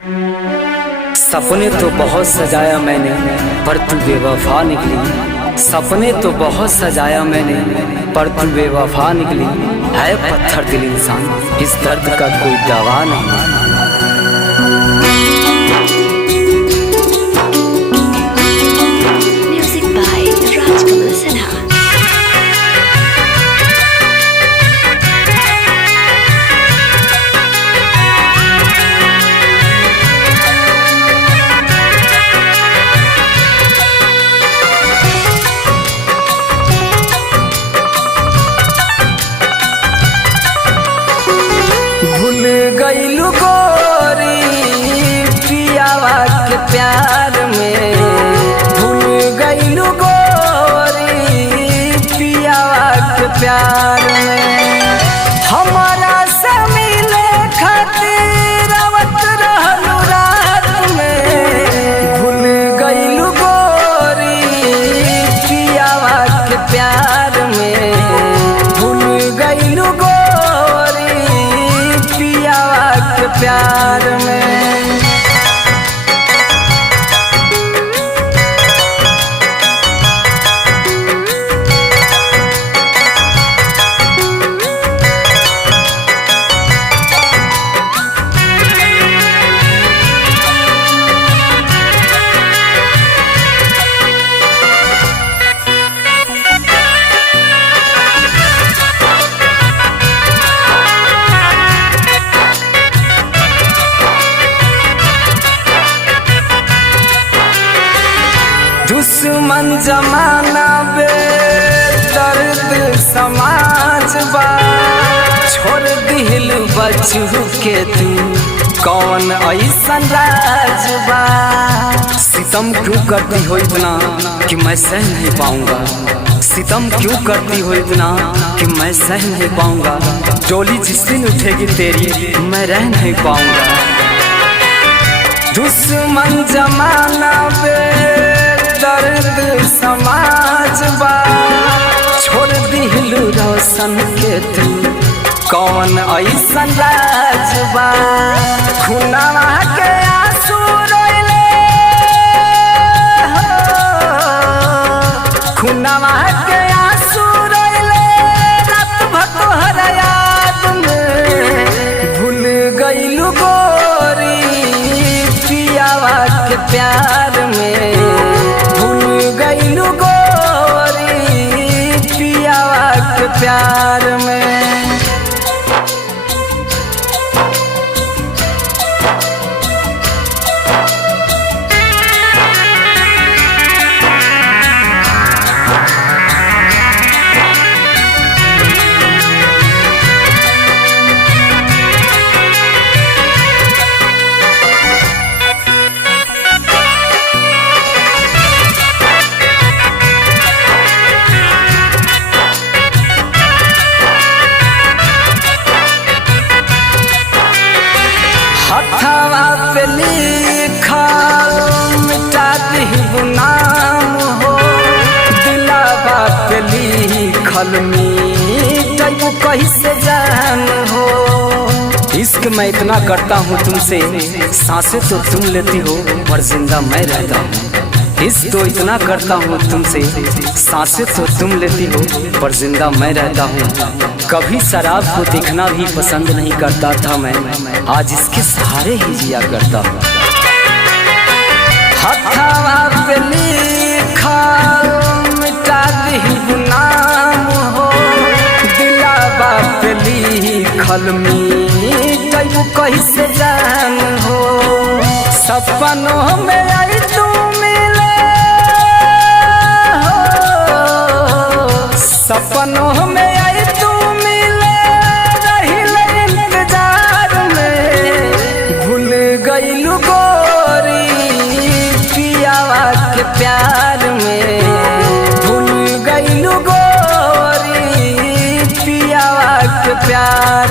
सपने तो बहुत सजाया मैंने पर तू बेवफा निकली। सपने तो बहुत सजाया मैंने पर तू बेवफा निकली। है पत्थर दिल इंसान, इस दर्द का कोई दवा नहीं। Music by Rajkumar Sinha. भूल गईलू गोरी पियावा के प्यार में। भूल गईलू गोरी पियावा के प्यार में। हमारा से मिले खातिर आवत रहलू रात में। भूल गईलू गोरी पियावा के प्यार में। भूल गईलू गोरी पियावा के प्यार में। दुश्मन जमाना बे दर्द समाज बा। छोड़ दिल बचू के तू कौन ऐसन राज बा। सितम क्यों करती हो इतना कि मैं सह नहीं पाऊंगा। सितम क्यों करती हो इतना कि मैं सह नहीं पाऊंगा। डोली जिस दिन उठेगी तेरी मैं रह नहीं पाऊंगा। दुश्मन जमाना बे दर्द समाज बा। छोड़ दिलू रोशन के तू कौन ऐसन राज बा। खुनावा के आंसू रोइले हो। खुनावा के आंसू रोइले रात भर तोहर याद में। भूल गईलू गोरी पियावा के प्यार में। गईलू गोरी पियावा के प्यार में। हथवा पे लिखल मिटा दीहू नाम हो। दिलावा पे लिखल मिटाइबू कैसे जान हो। इश्क मैं इतना करता हूँ तुमसे, सांसें तो तुम लेती हो पर जिंदा मैं रहता हूँ। इश्क तो इतना करता हूँ तुमसे, सांसें तो तुम लेती हो पर जिंदा मैं रहता हूँ। कभी शराब को देखना भी पसंद नहीं करता था मैं, आज इसके सहारे ही जिया करता हूँ। हथवा पे लिखल मिटा दीहू नाम हो। दिलावा पे लिखल मिटाइबू कैसे जान हो। सपनों में आई तू मिले हो। सपनों में आई तू मिले रहिले इंतजार में। भूल गईलू गोरी पियावा के प्यार में। भूल गईलू गोरी पियावा के प्यार